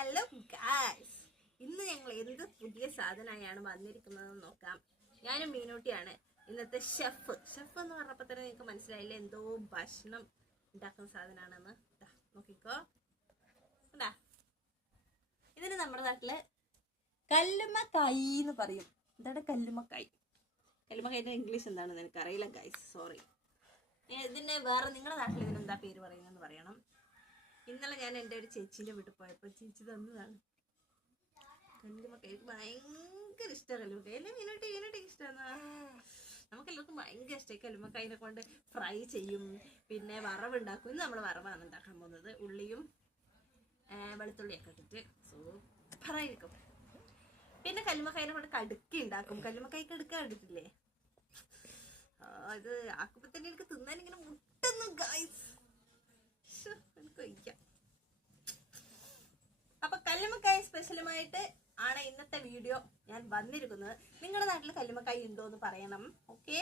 Hello guys, ഇന്ന് ഞങ്ങൾ എന്ത് പുതിയ സാധനമായാണ് വന്നിരിക്കുന്നതെന്ന് നോക്കാം. ഞാനും മീനൂട്ടിയാണ് ഇന്നത്തെ ഷെഫ് എന്ന് പറഞ്ഞപ്പോൾ തന്നെ നിങ്ങൾക്ക് മനസ്സിലായില്ലേ എന്തോ ഭക്ഷണം ഉണ്ടാക്കുന്ന സാധനമാണെന്ന്. നോക്കിക്കോ, ഇതിന് നമ്മുടെ നാട്ടില് കല്ലുമ്മക്കായി എന്ന് പറയും. എന്താണ് കല്ലുമ്മക്കായി? കല്ലുമ്മക്കായിന്റെ ഇംഗ്ലീഷ് എന്താണെന്ന് എനിക്കറിയില്ല ഗൈസ്, സോറി. ഇതിന്റെ വേറെ നിങ്ങളുടെ നാട്ടിൽ ഇതിനെന്താ പേര് പറയുന്നതെന്ന് പറയണം. ഇന്നലെ ഞാൻ എൻ്റെ ഒരു ചേച്ചീൻ്റെ വീട്ടിൽ പോയപ്പോൾ ചേച്ചി തന്നതാണ് കല്ലുമ്മക്കായി. ഭയങ്കര ഇഷ്ടമാണ് കല്ലുമ്മക്കായി. അല്ലേ മീനോട്ടി ഇഷ്ടമാണ്. നമുക്കെല്ലാവർക്കും ഭയങ്കര ഇഷ്ടമായി. കല്ലുമ്മക്കായിനെ കൊണ്ട് ഫ്രൈ ചെയ്യും, പിന്നെ വറവുണ്ടാക്കും. ഇന്ന് നമ്മൾ വറവാണ് ഉണ്ടാക്കാൻ പോകുന്നത്. ഉള്ളിയും വെളുത്തുള്ളിയൊക്കെ ഇട്ടിട്ട് സൂപ്പറായിരിക്കും. പിന്നെ കല്ലുമ്മക്കായിനെ കൊണ്ട് കടുക്കി ഉണ്ടാക്കും. കല്ലുമ്മക്കായി കടുക്ക കണ്ടിട്ടില്ലേ? അത് ആക്കുമ്പോ തന്നെ എനിക്ക് തിന്നാൻ ഇങ്ങനെ മുട്ടുന്നു ഗൈസ്. അപ്പൊ കല്ലുമ്മക്കായി സ്പെഷ്യലുമായിട്ട് ആണ് ഇന്നത്തെ വീഡിയോ ഞാൻ വന്നിരിക്കുന്നത്. നിങ്ങളുടെ നാട്ടിൽ കല്ലുമ്മക്കായി ഉണ്ടോ എന്ന് പറയണം. ഓക്കെ,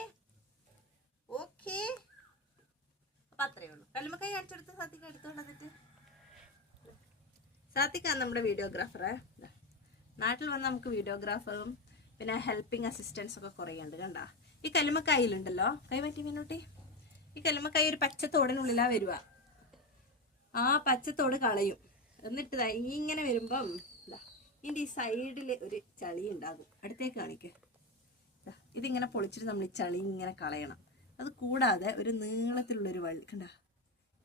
അപ്പൊ അത്രയേ ഉള്ളൂ. കല്ലുമ്മക്കായി അടിച്ചെടുത്ത് സാത്തിക്ക് എടുത്തോണ്ട് വന്നിട്ട്. സാത്തിക്കാണ് നമ്മുടെ വീഡിയോഗ്രാഫറെ. നാട്ടിൽ വന്ന് നമുക്ക് വീഡിയോഗ്രാഫറും പിന്നെ ഹെൽപ്പിംഗ് അസിസ്റ്റൻസ് ഒക്കെ കുറേ ഉണ്ട്. കണ്ടാ ഈ കല്ലുമ്മക്കായിലുണ്ടല്ലോ, കൈ മാറ്റി മീനോട്ടി. ഈ കല്ലുമ്മക്കായി ഒരു പച്ചത്തോടിനുള്ളിലാ വരുക. ആ പച്ചത്തോട് കളയും. എന്നിട്ട് ഇങ്ങനെ വരുമ്പം ഇതിൻ്റെ ഈ സൈഡിൽ ഒരു ചളി ഉണ്ടാകും. അടുത്തേക്ക് കാണിക്കുക. ഇതിങ്ങനെ പൊളിച്ചിട്ട് നമ്മൾ ഈ ചളി ഇങ്ങനെ കളയണം. അത് കൂടാതെ ഒരു നീളത്തിലുള്ളൊരു വള്ളി കണ്ട,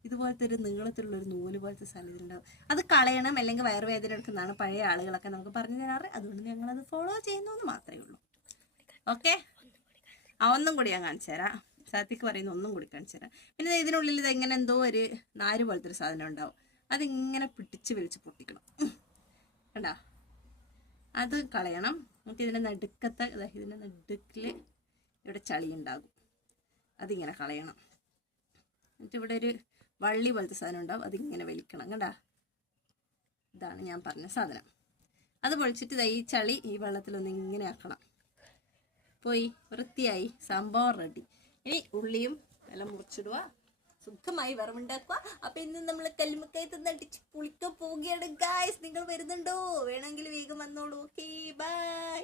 ഇതുപോലത്തെ ഒരു നീളത്തിലുള്ളൊരു നൂല് പോലത്തെ സ്ഥലത്തുണ്ടാവും. അത് കളയണം, അല്ലെങ്കിൽ വയറുവേദന എടുക്കുന്നതാണ് പഴയ ആളുകളൊക്കെ നമുക്ക് പറഞ്ഞു തരാറ്. അതുകൊണ്ട് ഞങ്ങളത് ഫോളോ ചെയ്യുന്നു എന്ന് മാത്രമേ ഉള്ളൂ. ഓക്കെ, ഒന്നും കൂടി ഞാൻ കാണിച്ചു തരാം. സാത്തിക്ക് പറയുന്ന ഒന്നും കൂടി കാണിച്ചു തരാം. പിന്നെ ഇതിനുള്ളിൽ ഇത് എങ്ങനെ എന്തോ ഒരു നാര് പോലത്തെ ഒരു സാധനം ഉണ്ടാവും. അതിങ്ങനെ പിടിച്ച് വലിച്ച് പൊട്ടിക്കണം. കണ്ടാ, അത് കളയണം. എന്നിട്ട് ഇതിൻ്റെ നടുക്കത്തെ ഇതിൻ്റെ നടുക്കിൽ ഇവിടെ ചളി ഉണ്ടാകും. അതിങ്ങനെ കളയണം. എന്നിട്ട് ഇവിടെ ഒരു വള്ളി പോലത്തെ സാധനം ഉണ്ടാവും. അതിങ്ങനെ വലിക്കണം. കണ്ടാ, ഇതാണ് ഞാൻ പറഞ്ഞ സാധനം. അത് പൊളിച്ചിട്ട് ഈ ചളി ഈ വെള്ളത്തിലൊന്ന് ഇങ്ങനെ ആക്കണം. പോയി വൃത്തിയായി, സംഭവം റെഡി. ഇനി ഉള്ളിയും എല്ലാം മുറിച്ചിടുക, സുഖമായി വറവുണ്ടാക്കുക. അപ്പൊ ഇന്ന് നമ്മൾ കല്ലുമ്മക്കായി തന്നടിച്ച് പുളിക്കാൻ പോവുകയാണ് ഗായ്സ്. നിങ്ങൾ വരുന്നുണ്ടോ? വേണമെങ്കിൽ വേഗം വന്നോളൂ. Okay, by.